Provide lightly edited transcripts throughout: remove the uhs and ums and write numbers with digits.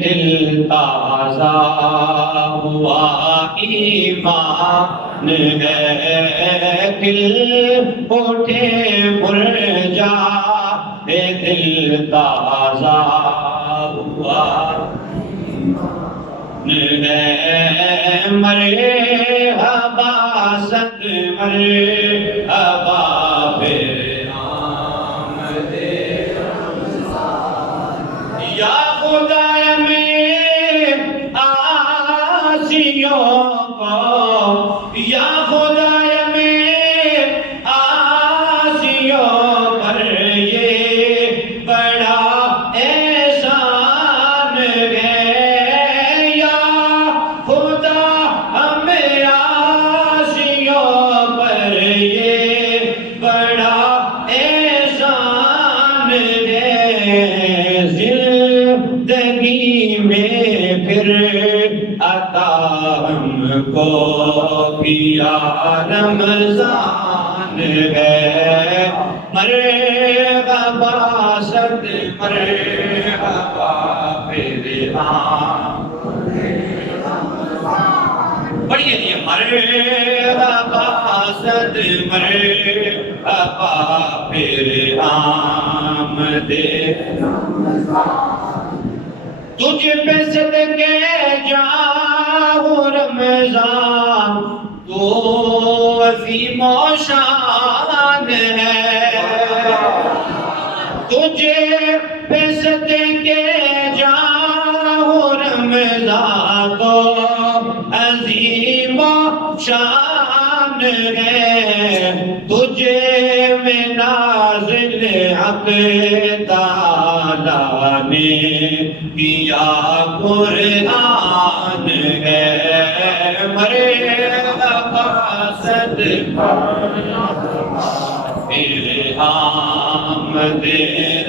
دل تازہ ہوا ایمان ہے دل اٹھے مرجا دل تازہ ہوا مرحبا ست مرحبا پھر آمد یا خدا میں آسیوں کو یا خدا میں آسیوں پر یہ بڑا احسان ہے یا خدا ہمیں آسیوں پر یہ بڑا احسان ہے زندگی میں پھر عطا ہم کو کیا رمضان ہے مرحبا ست مرحبا پھر پڑھیے یہ مرحبا ست مرحبا پھر آمد تجھ پہ صدقے جاؤ رمضان تو عظیم و شان ہے تجھے پہ صدقے جاؤ رمضان تو عظیم و شان ہے تجھے میں نازل حق تعالیٰ نے کیا قرآن ہے مرحبا ست پھر آمد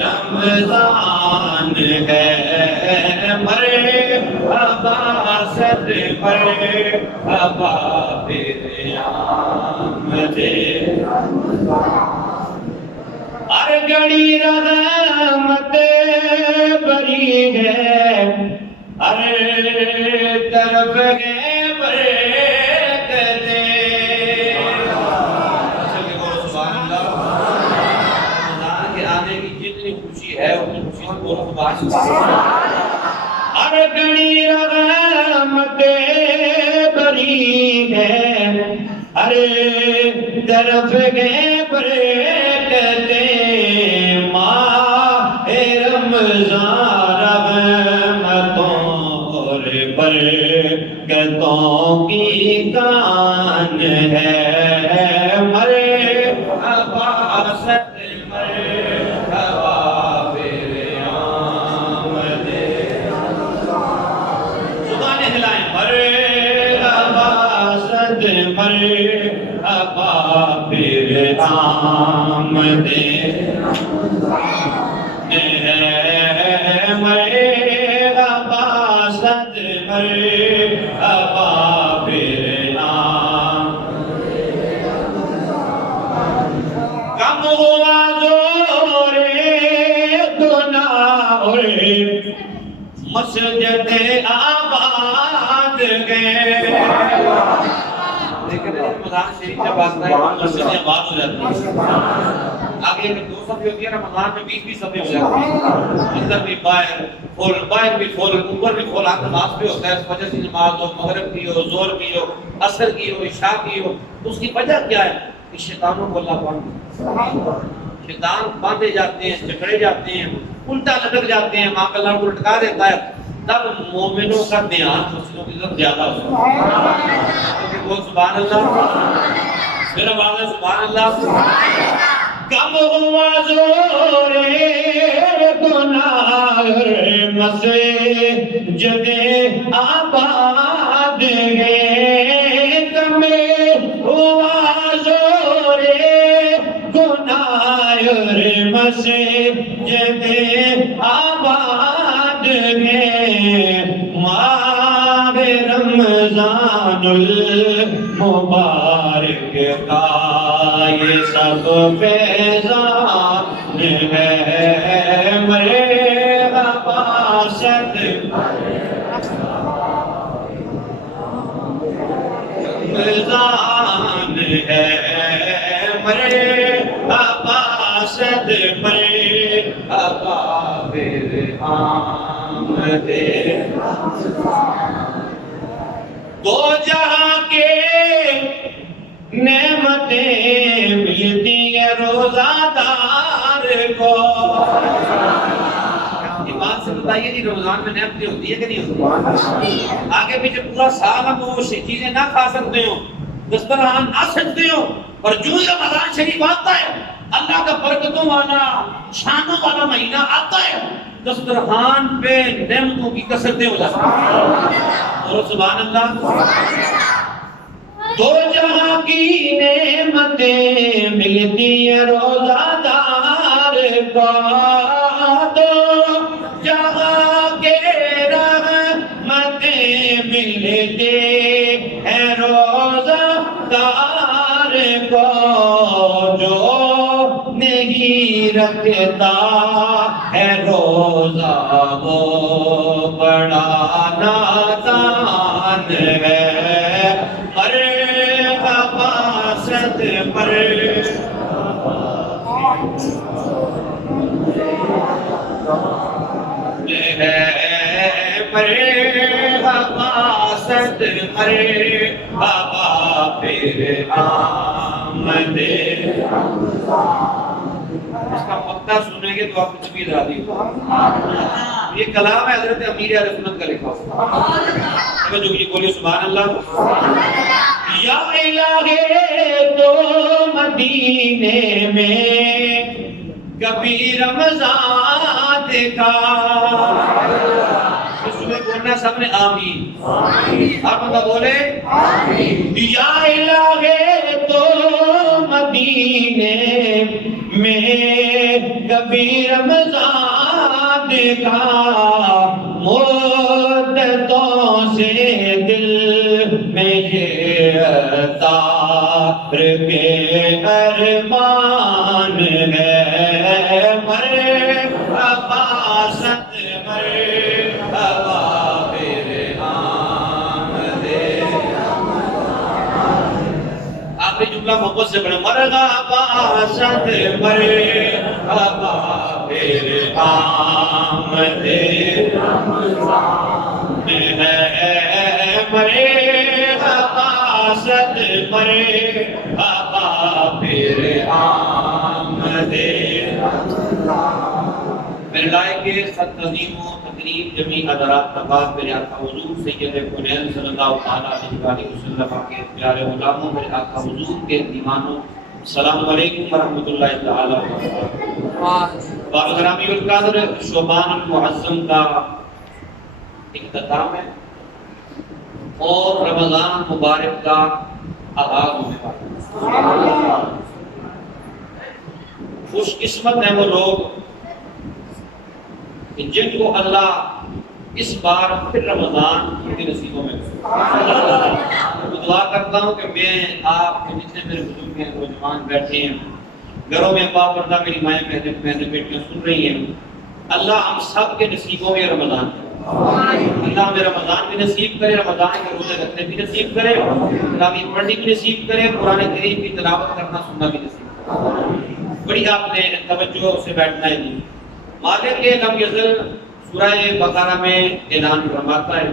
رمضان ہے مرحبا ست مرحبا پھر آمد ہر گھڑی رحمت بری ہے ہر طرف ہے برکتیں سبحان اللہ رمضان کے آنے کی جتنی خوشی ہے اتنی خوشی سے بولو سبحان اللہ ہر گھڑی رحمت بری ہے ہر طرف ہے برکتیں ماہ رمضان رحمتوں اور برکتوں کی کان ہے مرحبا ست مرحبا پھر آمد زبانیں ہلائیں مرحبا ست مرحبا پھر آمد مرحبا ست مرحبا پھر آمد کم ہوا زور گناہ اور مسجد آباد گئے لیکن رمضان شریف جب آتا ہے مسجد آباد ہو جاتی ہے آگے اگر 2 صفحے ہوتی ہے رمضان میں 20 صفحے ہو جاتے ہیں اندر بھی باہر بھی فول اوپر بھی فول آتا نماز بھی ہوتا ہے فجر کی نماز ہو مغرب کی ہو زور کی ہو عصر کی ہو عشاء کی ہو اس کی وجہ کیا ہے کہ شیطانوں کو اللہ باندھ شیطان باندھے جاتے ہیں جکڑے جاتے ہیں الٹا لٹک جاتے ہیں ماں کا اللہ کو لٹکا دیتا ہے تب مومنوں کا دھیان مسجدوں کی طرف زیادہ ہوتا ہے وہ سبحان اللہ میرا بات ہے سبحان اللہ کم ہوا زور گناہ مسجد آباد ہے کم ہوا زور گناہ مسجد آباد ہے ماہ رمضان المبارک کا یہ سب فیضان ہے مرحبا رمضان ہے مرحبا صد مرحبا پھر آمد دو جہاں کے نعمتیں ملتی ہیں روزہ دار کو. بات سے بتائیے جی رمضان میں نعمتیں ہوتی ہے کہ نہیں ہوتی؟ آگے پیچھے پورا سال ہم وہ چیزیں نہ کھا سکتے ہو، دسترخوان نہ سجتے ہو، اور جو ہی رمضان شریف آتا ہے اللہ کا برکتوں والا شانوں والا مہینہ آتا ہے دسترخوان پہ نعمتوں کی کثرتیں ہو جاتی ہیں. اور سبحان اللہ. دو جہاں کی نعمتیں ملتی ہیں روزہ دار کو، دو جہاں کے رحمتیں ملتی ہیں روزہ دار کو. جو نہیں رکھتا ہے روزہ وہ بڑا نادان ہے. مرحبا صد مرحبا صد مرحبا پھر آمد. اس کا مقطع سنیں گے تو آپ کو بھی راضی ہو. یہ کلام ہے حضرت امیر اہل سنت کا لکھا ہوا. جو یہ بولیے سبحان اللہ. یا الہی تو مدینے میں کبھی رمضان دیکھا. اس میں بولنا سب نے آمین. آپ بندہ بولے یا الہی تو مدینے میں کبھی رمضان دیکھا. مدتوں سے دل میں یہ تار کے ارمان ہے. مرحبا صد مرحبا پھر آمد. آخری جملہ محبت سے پڑھیں. مرحبا صد مرحبا پھر آمد. مرحبا صد مرحبا پھر آمد. میرے لائق صد تظیم و تقریب جمیع حضرات تباہ میرے آقا حضور سید کونین صلی اللہ علیہ وسلم کے پیارے غلاموں میرے آقا حضور کے دیوانوں السلام علیکم ورحمۃ اللہ تعالی وبرکاتہ. بارگرامی القدر شعبان المعظم کا اختتام ہے اور رمضان مبارک کا آغاز ہونے والا ہے. خوش قسمت ہیں وہ لوگ جن کو اللہ اس بار پھر رمضان کے نصیبوں میں. میں دعا کرتا ہوں کہ میں آپ کے جتنے میرے بزرگ ہیں نوجوان بیٹھے ہیں گھروں میں باپ پردہ میری مائیں بہنیں بیٹیاں سن رہی ہیں، اللہ ہم سب کے نصیبوں میں رمضان کرے. اللہ ہمیں رمضان بھی نصیب کرے، رمضان کے روزے رکھنے بھی نصیب کرے، تراویح پڑھنی بھی نصیب کرے، قرآن کریم کی تلاوت کرنا سننا بھی نصیب کرے. بڑی آپ نے توجہ سے بیٹھنا ہے. مالک لم یزل سورہ بقرہ میں اعلان فرماتا ہے،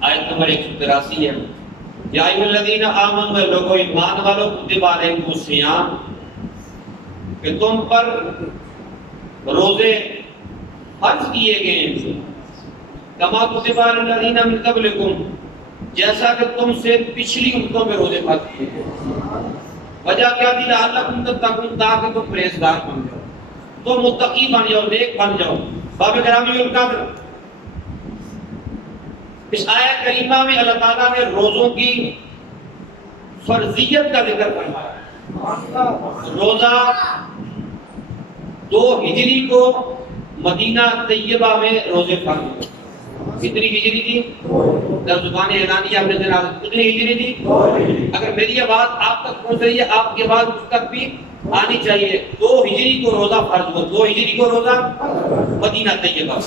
آیت نمبر 183 ہے. یا ایھا الذین آمنوا لوگو ایمان والو کتب علیکم الصیام کہ تم پر روزے فرض کیے گئے ہیں کما کتب علی الذین من قبلکم جیسا کہ تم سے پچھلی امتوں میں روزے فرض کیے گئے. وجہ کیا تھی؟ لعلکم تتقون تاکہ تم پرہیزگار بن جاؤ، تو متقی بن جاؤ، نیک بن جاؤ. باب گرامی القدر اس آیت کریمہ میں اللہ تعالیٰ نے روزوں کی فرضیت کا ذکر فرمایا. روزہ 2 ہجری کو مدینہ طیبہ میں روزے فرض ہوئے. کتنی ہجری تھی؟ در زبان اعلانیہ اپنے جناب کتنی ہجری تھی؟ اگر میری آواز آپ تک پہنچ رہی ہے آپ کی آواز اس تک بھی آنی چاہیے. 2 ہجری کو روزہ فرض ہوا. 2 ہجری کو روزہ مدینہ طیبہ.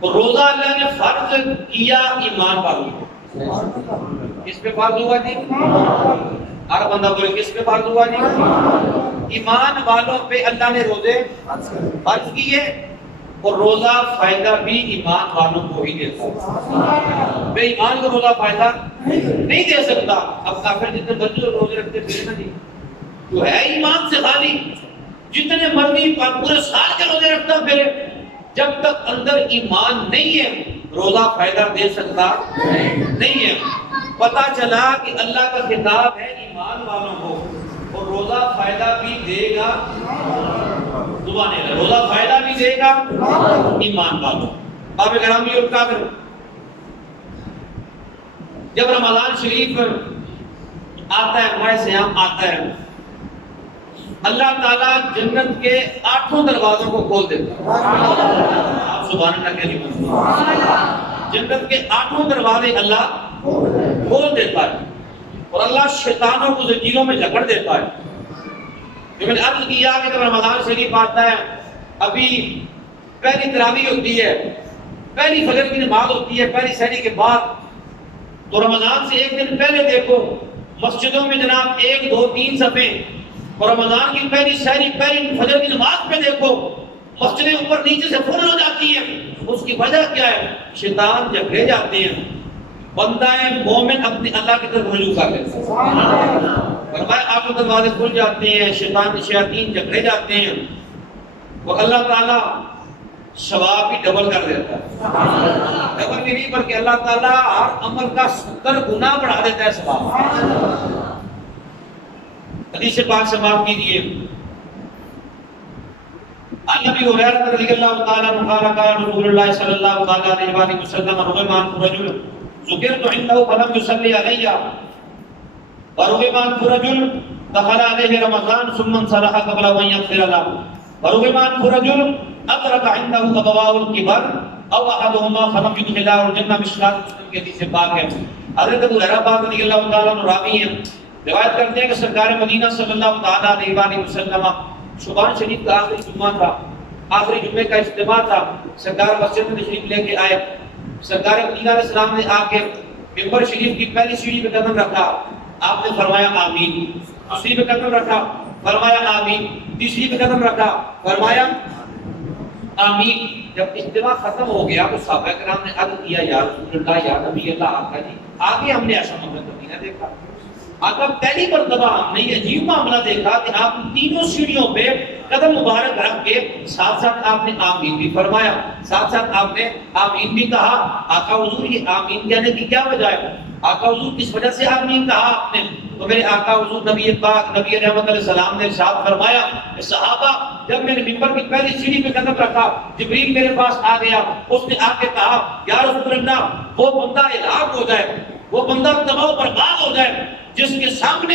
تو روزہ اللہ نے فرض کیا ایمان والوں کو. کس پہ فرض ہوا جی؟ ہر بندہ بولے کس پہ فرض ہوا جی؟ ایمان والوں پہ اللہ نے روزے فرض کیے. اور روزہ فائدہ بھی ایمان والوں کو ہی دیتا ہے. بے ایمان کو روزہ فائدہ نہیں دے سکتا. اب کافر جتنے مرضی روزے رکھتے پھر نا جی، جو ہے ایمان سے خالی جتنے مرضی پورے سال کے روزے رکھتا پھر، جب تک اندر ایمان نہیں ہے روزہ فائدہ دے سکتا نہیں ہے. پتا چلا کہ اللہ کا خطاب ہے ایمان والوں کو، اور روزہ فائدہ بھی دے گا. روزہ فائدہ بھی دے گا ایمان والوں. باب گرامی اور کافر، جب رمضان شریف آتا ہے، ماہ صیام آتا ہے، اللہ تعالیٰ جنت کے 8 دروازوں کو کھول دیتا ہے. آپ سبحان اللہ کہہ لیجیے. جنت کے 8 دروازے اللہ کھول دیتا ہے، اور اللہ شیطانوں کو زنجیروں میں جکڑ دیتا ہے. جو میں نے عرض کیا کہ جب رمضان شریف آتا ہے، ابھی پہلی تراویح ہوتی ہے، پہلی فجر کی نماز ہوتی ہے پہلی سحری کے بعد، تو رمضان سے ایک دن پہلے دیکھو مسجدوں میں جناب 1 2 3 صفیں، اور رمضان کی پہلی سحری پہلی فجر کی نماز پہ دیکھو مسجدیں اوپر نیچے سے فل ہو جاتی ہیں. اس کی وجہ کیا ہے؟ شیطان جکڑے جاتے ہیں. بندہ مومن اپنے اللہ کی طرف رجوع کر لیتا ہے. فرمایا آپ کے دروازے کھل جاتے ہیں، شیاطین جکڑے جاتے ہیں، اور اللہ تعالیٰ ثواب بھی ڈبل کر دیتا ہے. ڈبل بھی نہیں بلکہ اللہ تعالیٰ ہر عمل کا 70 گنا بڑھا دیتا ہے ثواب. حدیث پاک سے معاف کیجیے. عن ابی ہریرہ رضی اللہ تعالی عنہ قال قال رسول اللہ صلی اللہ علیہ وسلم رغم عن رجل ذکرت عنده فلم يصلي علي ورغم عن رجل دخل عليه رمضان ثم انصرف قبل ان يغفر له ورغم عن رجل ادرك عنده ابواه الكبر او احدهما فلم يدخله الجنة. مشکات مسلم کی حدیث پاک ہے. حضرت ابو ہریرہ پاک رضی اللہ تعالی عنہ راوی ہیں، روایت کرتے ہیں کہ سرکار مدینہ صلی اللہ تعالی علیہ وسلم شعبان شریف کا آخری جمعہ تھا، آخری جمعے کا اجتماع تھا. سرکار مسجد میں تشریف لے کے آئے. سرکار مدینہ علیہ السلام نے آ کے ممبر شریف کی پہلی سیڑھی پہ قدم رکھا، آپ نے فرمایا آمین. دوسری پہ قدم رکھا، فرمایا آمین. تیسری پہ قدم رکھا، فرمایا آمین. جب اجتماع ختم ہو گیا تو صحابہ کرام نے عرض کیا یا رسول اللہ یا نبی اللہ آقا جی آگے ہم نے ایسا معاملہ کبھی نہ دیکھا. آقا پہلی مرتبہ ہم نے یہ عجیب معاملہ دیکھا کہ آپ تینوں سیڑھیوں پہ قدم مبارک رکھ کے ساتھ ساتھ آپ نے آمین بھی فرمایا، ساتھ ساتھ آپ نے آمین بھی کہا. آقا حضور یہ آمین کہنے کی کیا وجہ ہے؟ آقا حضور کس وجہ سے آمین کہا آپ نے؟ تو میرے آقا حضور نبی پاک نبی رحمت علیہ السلام نے ارشاد فرمایا کہ صحابہ جب میں نے ممبر کی پہلی سیڑھی پہ قدم رکھا جبریل میرے پاس آ گیا، اس نے آ کے کہا یا رسول اللہ وہ بندہ ہلاک ہو جائے، وہ بندہ تباہ و برباد ہو جائے جس کے سامنے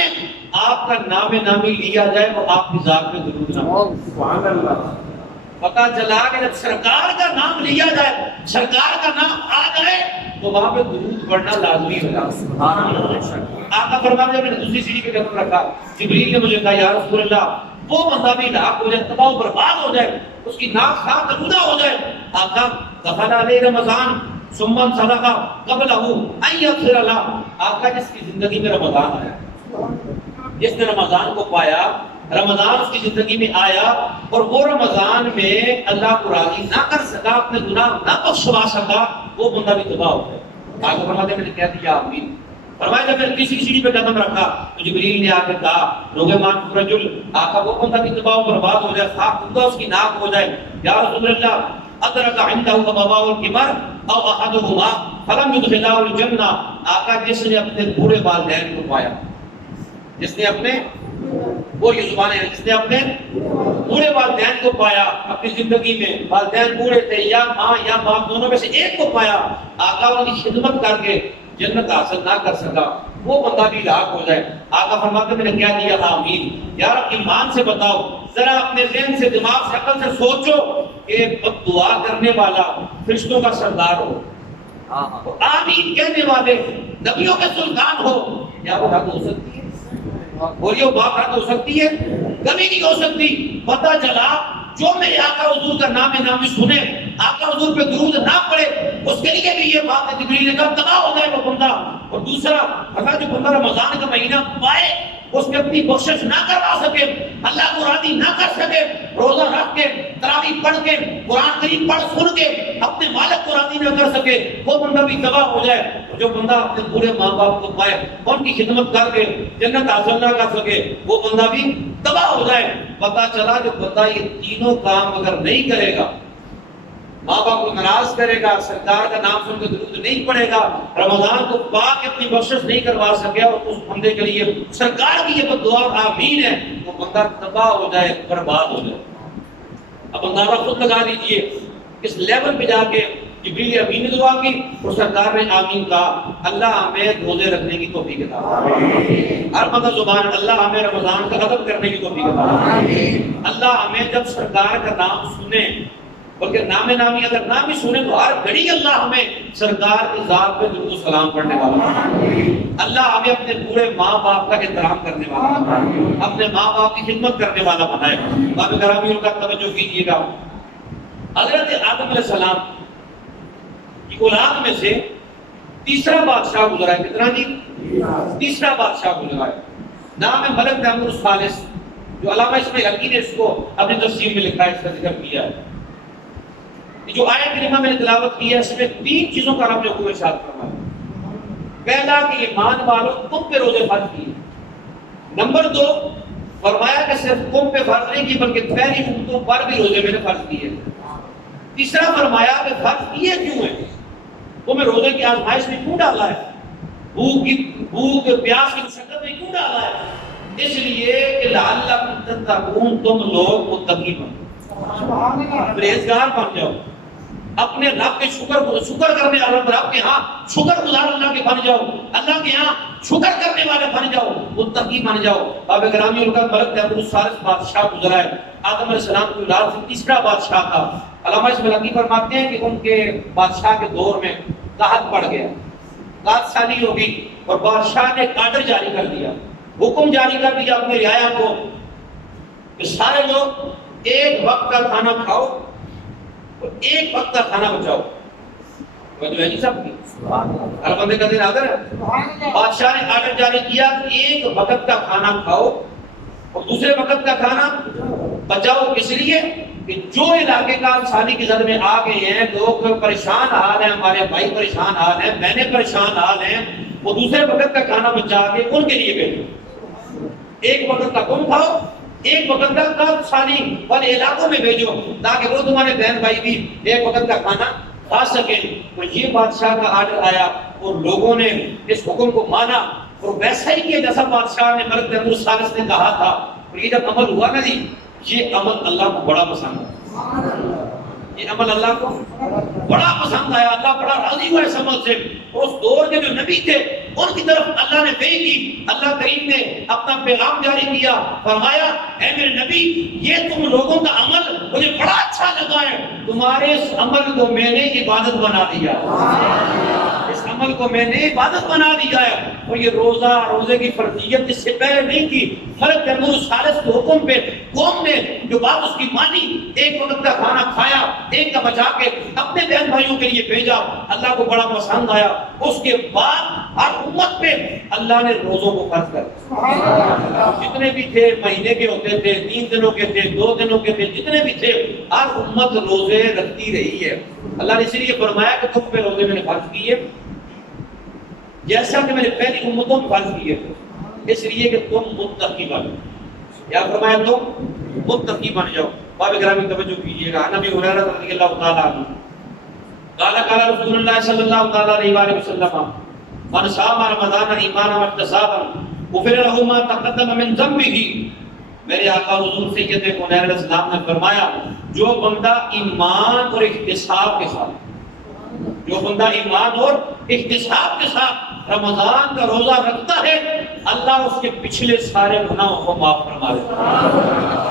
آپ کا نام نامی لیا جائے وہ آپ کی ذات میں درود نہ ہو. سبحان اللہ. پتہ چلا کہ جب سرکار کا نام لیا جائے، سرکار کا نام آ جائے تو وہاں پہ درود پڑھنا لازمی ہوگا. سبحان اللہ. آقا فرماتے ہیں میں نے دوسری سیڑھی پہ قدم رکھا، جبریل نے مجھے کہا یا رسول اللہ وہ بندہ بھی ہلاک ہو جائے، تباہ و برباد ہو جائے، اس کی ناک خاک آلودہ ہو جائے. آقا دخل علیہ رمضان ثم صدق قبلہ ان یغفر له. آقا جس کی زندگی میں رمضان آیا، جس نے رمضان کو پایا، رمضان اس کی زندگی میں آیا اور وہ رمضان میں اللہ کو راضی نہ کر سکا، اپنے گناہ نہ بخشوا سکا، وہ بندہ بھی تباہ ہو گیا. آقا فرماتے ہیں میں نے کہہ دیا آمین. فرمایا جب میں نے تیسری سیڑھی پہ قدم رکھا تو جبریل نے آ کے کہا رغم رجل، آقا وہ بندہ بھی تباہ و برباد ہو جائے، خاک خدا اس کی ناک ہو جائے. یا رسول اللہ ادرک عنده ابواه الكبر او احدهما فلم يدخله الجنة. آقا جس نے اپنے بوڑھے والدین کو پایا، جس نے اپنے وہ یہ زبان ہے جس نے اپنے بوڑھے والدین کو پایا اپنی زندگی میں، والدین بوڑھے تھے یا ماں دونوں میں سے ایک کو پایا، آقا ان کی خدمت کر کے جنت حاصل نہ کر سکا، وہ بندہ بھی ہلاک ہو جائے. آقا فرماتے میں نے کیا دیا آمین. یا رب ایمان سے بتاؤ، ذرا اپنے ذہن سے دماغ سے عقل سے سوچو کہ دعا کرنے والا فرشتوں کا سردار ہو، آمین کہنے والے نبیوں کے سلطان ہو، کیا وہ رد ہو سکتی ہے؟ اور یہ بات رد ہو سکتی ہے؟ کبھی نہیں ہو سکتی. پتہ چلا جو میرے آقا حضور کا نام نامی سنے، آقا حضور پہ پہ درود نہ پڑے اس کے لیے بھی یہ بات ہے جبریل نے کہا تباہ ہو جائے وہ بندہ. اور دوسرا اللہ جو بندہ رمضان کا مہینہ پائے اس میں اپنی بخشش نہ کروا سکے, اللہ کو راضی نہ کر سکے, روزہ رکھ کے تراویح پڑھ کے قرآن کریم پڑھ سن کے اپنے مالک کو راضی نہ کر سکے, وہ بندہ بھی تباہ ہو جائے. جو بندہ اپنے پورے ماں باپ کو پائے ان کی خدمت کر کے جنت حاصل نہ کر سکے وہ بندہ بھی تباہ ہو جائے. پتہ چلا جو بندہ یہ تینوں کام اگر نہیں کرے گا, ماں باپ کو ناراض کرے گا, سرکار کا نام سن کے درود نہیں پڑے گا, رمضان کو پا کے اپنی بخشش نہیں کروا سکے اور اس بندے کے لیے سرکار کی یہ دعا آمین ہے, وہ بندہ تباہ ہو جائے, برباد ہو جائے. اب اندازہ خود لگا لیجئے اس لیول پہ جا کے جبریل امین نے دعا کی اور سرکار نے آمین کہا. اللہ ہمیں روزے رکھنے کی توفیق عطا فرمائے. ہر بندہ زبان اللہ ہمیں رمضان کا ادب کرنے کی توفیق عطا فرمائے. اللہ ہمیں جب سرکار کا نام سنے بلکہ نام نامی اگر نام ہی سنے تو ہر گھڑی اللہ ہمیں سرکار کی ذات پہ درود و سلام پڑھنے والا بنائے. اللہ ہمیں اپنے پورے ماں باپ کا احترام کرنے والا بنائے, اپنے ماں باپ کی خدمت کرنے والا بنائے. باب گرامی کا توجہ کیجیے گا. حضرت آدم علیہ السلام کی اولاد میں سے تیسرا بادشاہ گزرا ہے. کتنا جی؟ تیسرا بادشاہ گزرا ہے. نام ہے ملک تیمور الثالث, جو علامہ اسماعیل حقی نے اس کو اپنی تفسیر میں لکھا ہے, اس کا ذکر کیا ہے. جو آیت کریمہ میں نے تلاوت کی ہے اس میں 3 چیزوں کا رب نے حکم ارشاد فرمایا. پہلا کہ ایمان والوں تم پہ روزے فرض کیے. نمبر 2 فرمایا کہ صرف تم پہ فرض نہیں کی بلکہ پہلی امتوں پر بھی روزے میں نے فرض کیے. تیسرا فرمایا کہ فرض کیے کیوں ہیں, تمہیں روزے کی آزمائش میں کیوں ڈالا ہے, بھوک پیاس کی مشقت میں کیوں ڈالا ہے, اس لیے کہ لعلکم تتقون, تم لوگ متقی بنو, پرہیزگار بن جاؤ, اپنے رب کے شکر کرنے والے رب کے ہاں شکر گزار اللہ کے بن جاؤ, اللہ کے ہاں شکر کرنے والے بن جاؤ, متقی بن جاؤ. باب گرامی ان کا ملک تیمور الثالث بادشاہ گزرا ہے. آدم علیہ السلام کی اولاد سے تیسرا بادشاہ تھا. علامہ اسماعیل حقی فرماتے ہیں کہ ان کے بادشاہ کے دور میں قحط پڑ گیا, قحط سالی ہو گئی اور بادشاہ نے آرڈر جاری کر دیا, حکم جاری کر دیا اپنے رعایا کو کہ سارے لوگ ایک وقت کا کھانا کھاؤ اور ایک وقت کا کھانا بچاؤ. جو ہے جی سب کی ہر بندے کا دن آدر ہے. بادشاہ نے آرڈر جاری کیا کہ ایک وقت کا کھانا کھاؤ اور دوسرے وقت کا کھانا بچاؤ. اس لیے کہ جو علاقے کا سالی کی زد میں آ گئے ہیں, لوگ پریشان حال ہیں, ہمارے بھائی پریشان حال ہیں, بہنیں پریشان حال ہیں, وہ دوسرے وقت کا کھانا بچا کے ان کے لیے بھیجو. ایک وقت کا تم کھاؤ, ایک وقت کا کل سالی والے علاقوں میں بھیجو تاکہ وہ تمہارے بہن بھائی بھی ایک وقت کا کھانا کھا سکیں. تو یہ بادشاہ کا آرڈر آیا اور لوگوں نے اس حکم کو مانا اور ویسا ہی کیا جیسا بادشاہ نے ملک تیمور الثالث نے کہا تھا. اور یہ جب عمل ہوا نا جی, یہ عمل اللہ کو بڑا پسند ہے. یہ عمل اللہ کو بڑا پسند آیا, اللہ بڑا راضی ہوا اس عمل سے. اس دور کے جو نبی تھے ان کی طرف اللہ نے وحی کی, اللہ کریم نے اپنا پیغام جاری کیا, فرمایا اے میرے نبی یہ تم لوگوں کا عمل مجھے بڑا اچھا لگا ہے, تمہارے اس عمل کو میں نے عبادت بنا دیا, اس عمل کو میں نے عبادت بنا دیا ہے. اور یہ روزے کی فرضیت اس سے پہلے نہیں تھی. ملک تیمور الثالث کے حکم پہ قوم نے جو بات اس کی مانی, ایک وقت کا کھانا کھایا, ایک کا بچا کے اپنے بہن بھائیوں کے لیے بھیجا, اللہ کو بڑا پسند آیا. اس کے بعد ہر امت پہ اللہ نے روزوں کو فرض کر دیا. جتنے بھی تھے, مہینے کے ہوتے تھے, 3 دنوں کے تھے, 2 دنوں کے تھے, جتنے بھی تھے, ہر امت روزے رکھتی رہی ہے. اللہ نے اس لیے فرمایا کہ تم پہ روزے میں نے فرض کیے جیسا کہ میں نے پہلی امتوں میں فرض کیے, اس لیے کہ تم متقی بن جاؤ. کیا فرمایا, تم متقی بن جاؤ. باب گرامی توجہ کیجیے گا. نبی ہریرہ رضی اللہ تعالی عنہ قال قال رسول اللہ صلی اللہ تعالی علیہ وآلہ وسلم من صام رمضان ایمانا واحتسابا غفر له ما تقدم من ذنبه. میرے آقا حضور سید کونین علیہ السلام نے فرمایا, جو بندہ ایمان اور احتساب کے ساتھ, جو بندہ ایمان اور احتساب کے ساتھ رمضان کا روزہ رکھتا ہے, اللہ اس کے پچھلے سارے گناہوں کو معاف فرما دیتا ہے.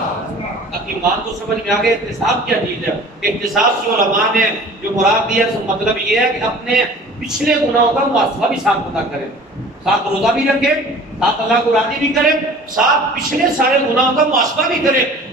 اب ایمان تو سمجھ میں آگے, احتساب کیا چیز ہے. احتساب سے علماء نے جو مراد دیا ہے مطلب یہ ہے کہ اپنے پچھلے گناہوں کا محاسبہ بھی ساتھ پتہ کرے, ساتھ روزہ بھی رکھے, ساتھ اللہ کو راضی بھی کرے, ساتھ پچھلے سارے گناہوں کا محاسبہ بھی کرے.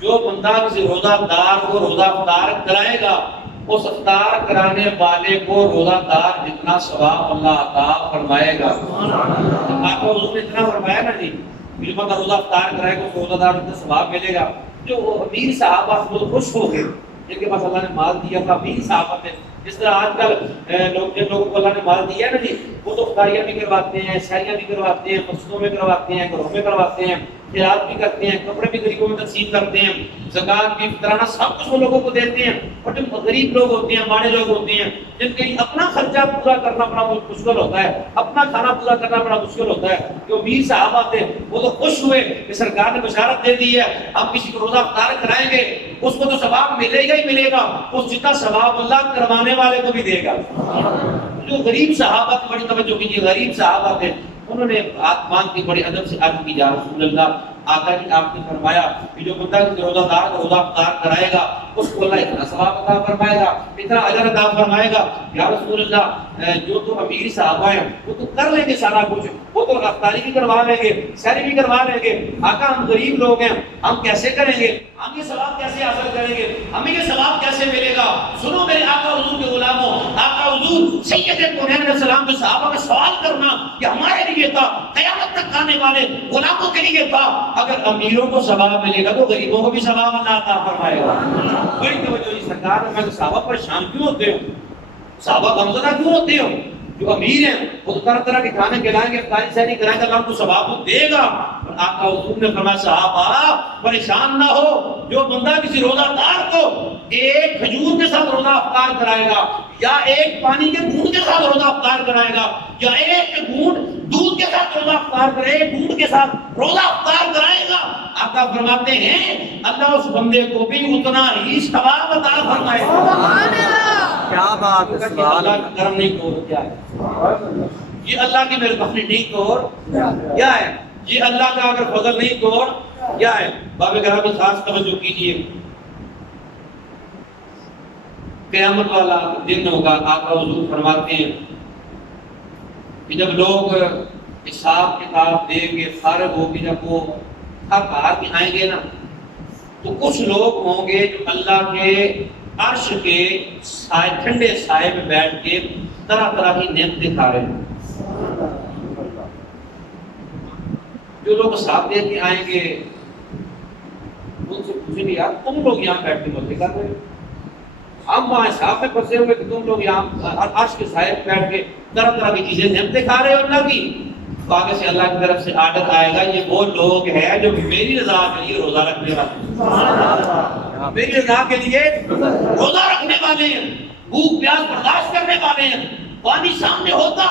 جو بندہ کسی روزہ دار کو روزہ افطار کرائے گا اس افطار کرانے والے کو روزہ دار جتنا ثواب اللہ عطا فرمائے گا۔ آپ کو حضور نے اتنا فرمایا نا جی، جو بندہ روزہ افطار کرائے گا اس روزہ دار جتنا ثواب ملے گا۔ جو امیر صحابہ بہت خوش ہو گئے جن کے پاس اللہ نے مال دیا تھا، امیر صحابہ تھے۔ جس طرح آج کل جن لوگوں کو اللہ نے مال دیا ہے نا جی، وہ تو افطاریاں بھی کرواتے ہیں، سحریاں بھی کرواتے ہیں، مسجدوں میں کرواتے ہیں، گھروں میں کرواتے ہیں، خیرات بھی کرتے ہیں، کپڑے بھی غریبوں میں تقسیم کرتے ہیں، زکوٰۃ بھی، فطرانہ سب کچھ وہ لوگوں کو دیتے ہیں۔ اور جو غریب لوگ ہوتے ہیں، ماڑے لوگ ہوتے ہیں، جن کے لیے اپنا خرچہ پورا کرنا بڑا مشکل ہوتا ہے، اپنا کھانا پورا کرنا بڑا مشکل ہوتا ہے، جو امیر صحابہ تھے وہ تو خوش ہوئے کہ سرکار نے بشارت دے دی ہے ہم کسی کو روزہ افطار کرائیں گے اس کو تو ثواب ملے گا ہی ملے گا، اس جتنا ثواب اللہ کروانے والے کو بھی دے گا۔ جو غریب صحابہ کی بڑی توجہ کیجیے، غریب صحابہ تھے، انہوں نے ہاتھ باندھ کے بڑے ادب سے عرض کی، یا رسول اللہ، آقا جی آپ نے فرمایا کہ جو بندہ روزہ دار کو روزہ افطار کرائے گا اس کو اللہ اتنا ثواب عطا فرمائے گا، اتنا اجر عطا فرمائے گا۔ یا رسول اللہ جو تو امیر صحابہ ہیں وہ تو کر لیں گے سارا کچھ، وہ تو افطاری بھی کروا لیں گے، سحری بھی کروا لیں گے، آقا ہم غریب لوگ ہیں، ہم کیسے کریں گے، ہم یہ ثواب کیسے حاصل کریں گے، ہمیں یہ ثواب کیسے ملے گا؟ سنو میرے آقا حضور کے غلاموں، آقا حضور سید کونین علیہ السلام کے صحابہ کا سوال کرنا یہ ہمارے لیے تھا، قیامت تک آنے والے غلاموں کے لیے تھا۔ اگر امیروں کو ثواب ملے گا تو غریبوں کو بھی ثواب اللہ عطا فرمائے گا۔ بڑی توجہ جی سرکار، میں صحابہ پریشان کیوں ہوتے ہو، صحابہ غمزدہ کیوں ہوتے ہو؟ جو امیر ہیں وہ تو طرح طرح کے کھانے کھلائیں گے، افطاری سحری کرائیں گے، اللہ کو ثواب تو دے گا۔ اور آقا حضور نے فرمایا صحابہ پریشان نہ ہو، جو بندہ کسی روزہ دار کو ایک کھجور کے ساتھ روزہ افطار کرائے گا، یا ایک پانی کے گھونٹ کے ساتھ روزہ افطار کرائے گا، یا ایک گھونٹ دودھ کے ساتھ روزہ افطار کرے، ایک گھونٹ کے ساتھ روزہ افطار کرائے گا، آقا فرماتے ہیں اللہ اس بندے کو بھی اتنا ہی ثواب عطا فرمائے گا۔ کیا بات ہے، اللہ کا کرم نہیں تو کیا ہے؟ یہ اللہ کی مہربانی نہیں تو کیا ہے؟ یہ اللہ کا اگر فضل نہیں تو کیا ہے؟ باب کرام خاص توجہ کیجیے، قیامت والا دن ہوگا، آقا حضور فرماتے ہیں کہ جب لوگ حساب کتاب دیں گے، فارغ ہو کے جب وہ تھک ہار کے آئیں گے نا، تو کچھ لوگ ہوں گے جو اللہ کے عرش کے سائے، ٹھنڈے سائے میں بیٹھ کے طرح طرح کی نعمتیں کھا رہے ہیں۔ جو لوگ حساب دے کے آئیں گے ان سے پوچھیں گے یار تم لوگ یہاں بیٹھ کے مزے کر رہے ہو، ہم وہاں حساب میں پھنسے ہوئے کہ تم لوگ یہاں عرش کے سائے میں بیٹھ کے طرح طرح کی چیزیں نعمتیں کھا رہے ہو اللہ کی۔ تو آگے سے اللہ کی طرف سے آرڈر آئے گا یہ وہ لوگ ہیں جو میری رضا کے لیے روزہ رکھنے والے، میری رضا کے لیے روزہ رکھنے والے ہیں، بھوک پیاس برداشت کرنے والے ہیں۔ پانی سامنے ہوتا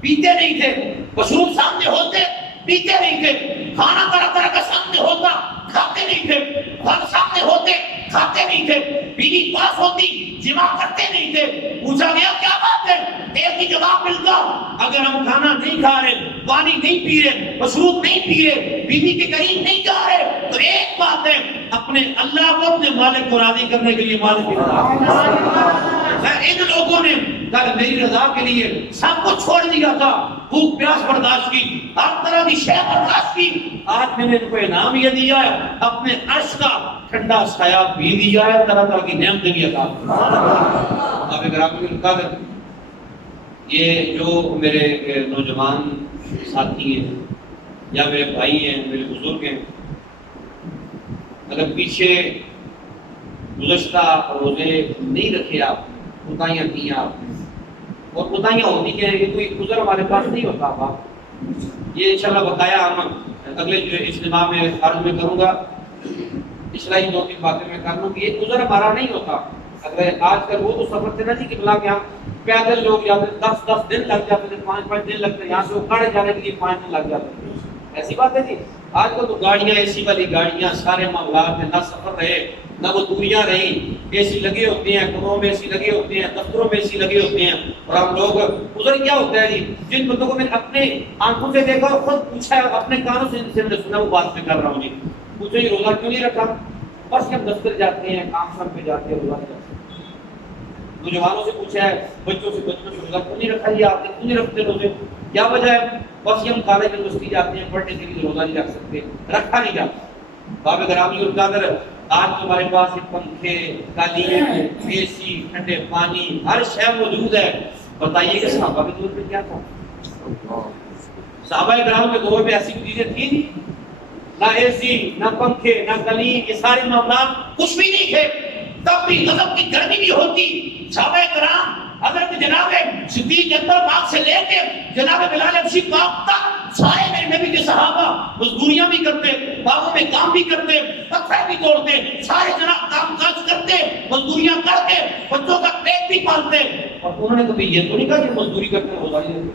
پیتے نہیں تھے، مشروب سامنے ہوتے پیتے نہیں تھے، کھانا طرح طرح کا سامنے ہوتا کھاتے نہیں تھے، پھل سامنے ہوتے کھاتے نہیں تھے، بیوی پاس ہوتی جمع کرتے نہیں تھے۔ پوچھا گیا کیا بات ہے؟ ایک ہی جواب ملتا، اگر ہم کھانا نہیں کھا رہے، پانی نہیں پی رہے، مشروب نہیں پی رہے، بیوی کے قریب نہیں جا رہے، تو ایک بات ہے اپنے اللہ کو اپنے مالک کو راضی کرنے کے لیے مالک کی رضا۔ ان لوگوں نے کل میری رضا کے لیے سب کچھ چھوڑ دیا تھا، بھوک پیاس برداشت کی، ہر طرح کی شے برداشت کی، آج میں نے ان کو انعام یہ دیا ہے اپنے عرش کا ٹھنڈا سایہ بھی دیا ہے، طرح طرح کی نعمتیں بھی عطا اب گرامی القادر، یہ جو میرے نوجوان ساتھی ہیں یا میرے بھائی ہیں، میرے بزرگ ہیں، اگر پیچھے گزشتہ روزے نہیں رکھے آپ، کوتاہیاں کی آپ نے، اور کوتاہیاں ہوتی کہ یہ کوئی گزر ہمارے پاس نہیں ہوتا، آپ یہ انشاءاللہ بتایا ہم اگلے جو اجتماع میں عرض میں کروں گا، اصلاحی دو تین باتیں میں کر لوں کہ یہ گزر ہمارا نہیں ہوتا۔ اگر آج کل وہ تو سفر تھے نا جی کہ بلا کہ ہم پیدل لوگ جاتے 10 دن لگ جاتے تھے، 5 دن لگتے، یہاں سے وہ کڑے جانے کے لیے 5 دن لگ جاتے تھے، ایسی بات ہے جی۔ آج کل تو گاڑیاں، اے سی والی گاڑیاں، سارے معاملات میں نہ سفر رہے نہ وہ دوریاں رہیں، اے سی لگے ہوتے ہیں، گھروں میں اے سی لگے ہوتے ہیں، دفتروں میں اے سی لگے ہوتے ہیں، اور ہم لوگ ادھر کیا ہوتا ہے جی، جن بندوں کو میں نے اپنے آنکھوں سے دیکھا اور خود پوچھا ہے، اپنے کانوں سے میں نے سنا، وہ بات میں کر رہا ہوں جی، پوچھو یہ روزہ کیوں نہیں رکھا؟ بس ہم دفتر جاتے ہیں، کام سب پہ جاتے ہیں، روزہ نہیں رکھتے۔ نوجوانوں سے پوچھا ہے، بچوں سے روزہ کیوں نہیں رکھا؟ یہ آپ نے کیوں نہیں رکھتے روزے؟ کیا وجہ ہے؟ بس ہم کالج یونیورسٹی جاتے ہیں، پڑھنے کے لیے روزہ نہیں رکھ سکتے، رکھا نہیں جاتا۔ باب گرامی القادر، آج تمہارے پاس پنکھے، قالین، اے سی، ٹھنڈے پانی، ہر شے موجود ہے. بتائیے کہ صحابہ کے دور میں کیا تھا؟ صحابہ کرام کے دور میں ایسی چیزیں تھیں نہیں، نہ اے سی، نہ پنکھے، نہ قالین، یہ سارے معاملات کچھ بھی نہیں تھے. تب بھی غضب کی گرمی بھی ہوتی. صحابہ کرام حضرت جناب صدیق اکبر پاک سے لے کے جناب بلال حبشی پاک تک سارے میرے نبی کے صحابہ مزدوریاں بھی کرتے، باغوں میں کام بھی کرتے، پتھر بھی توڑتے، سارے جناب کام کاج کرتے، مزدوریاں کر کے بچوں کا پیٹ بھی پالتے. اور انہوں نے کبھی یہ تو نہیں کہا کہ مزدوری کرتے ہیں روزہ نہیں رکھتے.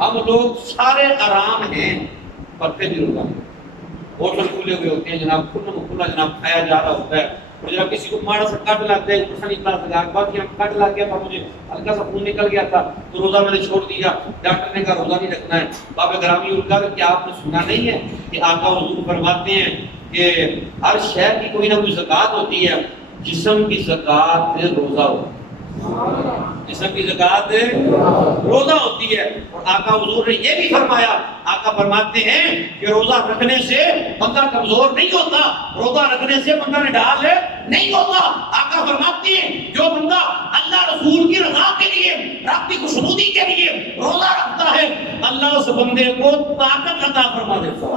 ہم لوگ سارے آرام ہیں پر پھر بھی روزہ نہیں. ہوٹل کھلے ہوئے ہوتے ہیں جناب، کھلا جناب کھایا جا رہا ہوتا ہے. اور جناب کسی کو ماڑا سا کٹ لگتا ہے، کچھ نہیں پتا باقی ہم کٹ لگ گیا تھا، مجھے ہلکا سا خون نکل گیا تھا تو روزہ میں نے چھوڑ دیا. ڈاکٹر نے کہا روزہ نہیں رکھنا ہے. بابا گرامی ان کا کیا آپ نے سنا نہیں ہے کہ آقا حضور فرماتے ہیں کہ ہر شہر کی کوئی نہ کوئی زکات ہوتی ہے. جسم کی زکات روزہ ہوتی ہے، جسم کی زکات روزہ ہوتی ہے. اور آقا حضور نے یہ بھی فرمایا، آقا فرماتے ہیں کہ روزہ رکھنے سے بندہ کمزور نہیں ہوتا، روزہ رکھنے سے بندہ نڈال نہیں ہوتا. آقا فرماتے ہیں جو بندہ اللہ رسول کی رضا کے لیے، رب کی خوشنودی کے لیے روزہ رکھتا ہے، اللہ اس بندے کو طاقت عطا فرما دیتا ہے.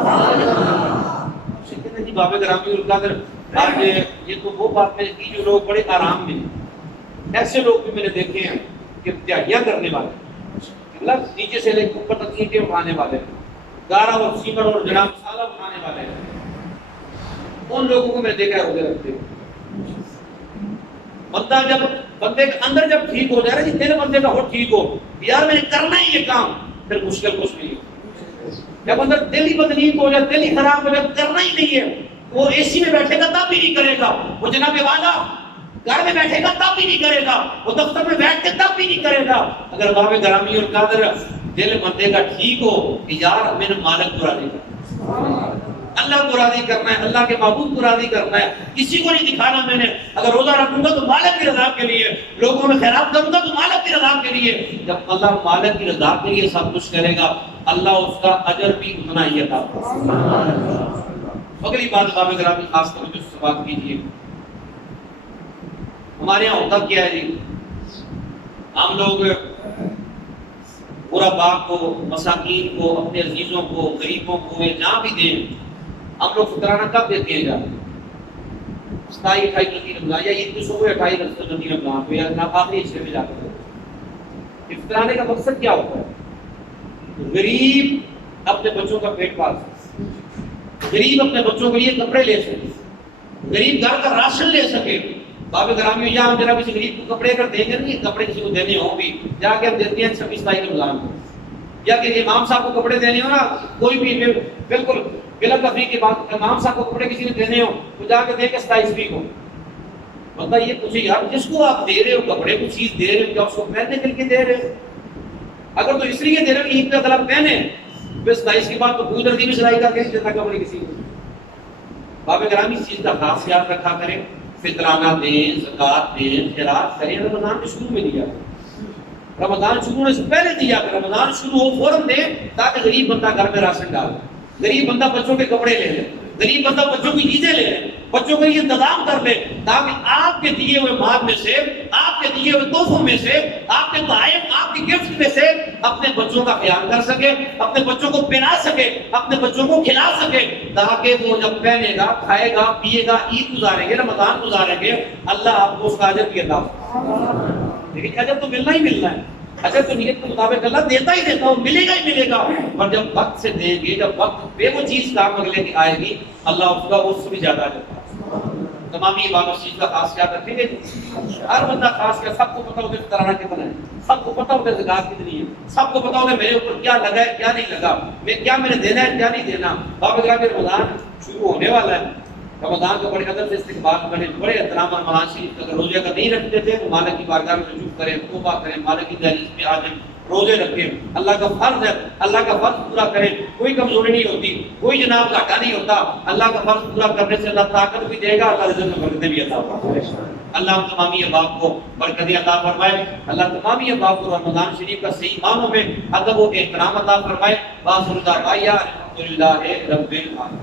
جی بابا گرامی القادر، آج یہ تو وہ بات میں نے کی جو لوگ بڑے آرام میں، ایسے لوگ بھی میں نے دیکھے ہیں کہ تیاریاں کرنے والے، نیچے سے لے اوپر تک اینٹیں اٹھانے والے، گارا اور سیمنٹ اور جناب مسالہ اٹھانے والے، ان لوگوں کو میں نے دیکھا ہے روزے رکھتے. بندہ جب بندے کے اندر جب ٹھیک ہو جائے نا، جی تیرے بندے کا ہو ٹھیک ہو یار میں نے کرنا ہی یہ کام، پھر مشکل کچھ نہیں ہے. جب اندر دل ہی بدنیت ہو جائے، دل ہی خراب ہو جائے، کرنا ہی نہیں ہے، وہ اے سی میں بیٹھے گا تب بھی نہیں کرے گا، وہ جناب والا گھر میں بیٹھے گا تب بھی نہیں کرے گا، وہ دفتر میں بیٹھ کے تب بھی نہیں کرے گا. اگر بابا گرامی اور قادر دل بندے کا ٹھیک ہو کہ یار میں نے مالک کو راضی کرنا، اللہ کو راضی کرنا ہے، اللہ کے معبود کو راضی کرنا ہے، کسی کو نہیں دکھانا. میں نے اگر روزہ رکھوں گا تو مالک کی رضا کے لیے، لوگوں میں خیرات کروں گا تو مالک کی رضا کے لیے. جب اللہ مالک کی رضا کے لیے سب کچھ کرے گا، اللہ اس کا اجر بھی اتنا ہی عطا فرمائے گا. اگلی بات بابا گرامی خاص طور سے بات کیجیے. ہمارے یہاں ہوتا کیا ہے جی، ہم لوگ غرباء کو، مساکین کو، اپنے عزیزوں کو، غریبوں کو جہاں بھی دیں، ہم لوگ فطرانہ کب دیتے ہیں جاتے 27-28 رمضان یا عید کی صبح 28 رمضان کو یا آخری حصے میں جاتے ہیں. فطرانے کا مقصد کیا ہوتا ہے؟ غریب اپنے بچوں کا پیٹ پال سکے، غریب اپنے بچوں کے لیے کپڑے لے سکے، غریب گھر کا راشن لے سکے. بابا گرامی یا ہم جناب کسی غریب کو کپڑے اگر دیں گے نہیں، کپڑے کسی کو دینے ہوں بھی جا کے ہم دیتے ہیں 26-27 رمضان کو. یا کہ امام صاحب کو کپڑے دینے ہو نا، کوئی بھی بالکل بلا تفریح کے بعد امام صاحب کو کپڑے کسی نے دینے ہو تو جا کے دے کے 27ویں کو. بندہ یہ پوچھے یار جس کو آپ دے رہے ہو کپڑے، کوئی چیز دے رہے ہو، کیا اس کو پہننے کے لیے دے رہے ہو؟ اگر تو اس لیے دے رہے ہو کہ عید کا گلا پہنے، پھر 27 کے بعد تو کوئی درجی بھی سلائی کر کے دیتا کپڑے کسی کو. بابا گرامی اس چیز کا خاص خیال رکھا کریں، فطرانہ دیں، زکات دیں، خیرات کریں. رمضان کے شروع میں دیا، رمضان شروع ہونے سے پہلے دیا، رمضان شروع ہو فوراً دیں تاکہ غریب بندہ گھر میں راشن ڈال، غریب بندہ بچوں کے کپڑے لے لے، غریب بندہ بچوں کی چیزیں لے لے، بچوں کے لیے انتظام کر لے، تاکہ آپ کے دیے ہوئے مال میں سے، آپ کے دیے ہوئے تحفوں میں سے، آپ کے تحائف، آپ کی گفٹ میں سے اپنے بچوں کا خیال کر سکے، اپنے بچوں کو پہنا سکے، اپنے بچوں کو کھلا سکے، تاکہ وہ جب پہنے گا، کھائے گا، پیے گا، عید گزاریں گے، رمضان گزاریں گے، اللہ آپ کو اس کا اجر بھی عطا فرمائے. لیکن اجر تو ملنا ہی ملنا ہے، اجر تو نیت کے مطابق اللہ دیتا ہی دیتا، وہ ملے گا ہی ملے گا. اور جب وقت سے دیں گے، جب وقت پہ وہ چیز کام اگلے کی آئے گی، اللہ اس کا اس سے بھی زیادہ دیتا ہے. تمام یہ بات اس چیز کا خاص خیال رکھیں گے. ہر بندہ خاص کر سب کو پتا ہوتا ہے فطرانہ کتنا ہے، سب کو پتا ہوتا ہے زکات کتنی ہے، سب کو پتا ہوتا ہے میرے اوپر کیا لگا ہے کیا نہیں لگا، میں نے دینا ہے کیا نہیں دینا. بابا گرامی رمضان شروع ہونے والا ہے، رمضان کو بڑے قدر سے استقبال کریں، بڑے احترام اور مہاشی. اگر روزے کا نہیں رکھتے تھے تو مالک کی بارگاہ میں رجوع کریں، توبہ کریں، مالک کی دہلیز پہ آ جائیں، روزے رکھیں. اللہ کا فرض ہے، اللہ کا فرض پورا کریں. کوئی کمزوری نہیں ہوتی، کوئی جناب گھاٹا نہیں ہوتا. اللہ کا فرض پورا کرنے سے اللہ طاقت بھی دے گا، اللہ رزق میں برکتیں بھی عطا فرمائے. اللہ ہم تمامی احباب کو برکتیں عطا فرمائے. اللہ تمامی احباب کو رمضان شریف کا صحیح معنوں میں ادب و احترام عطا فرمائے. وآخر دعوانا الحمدللہ رب العالمین.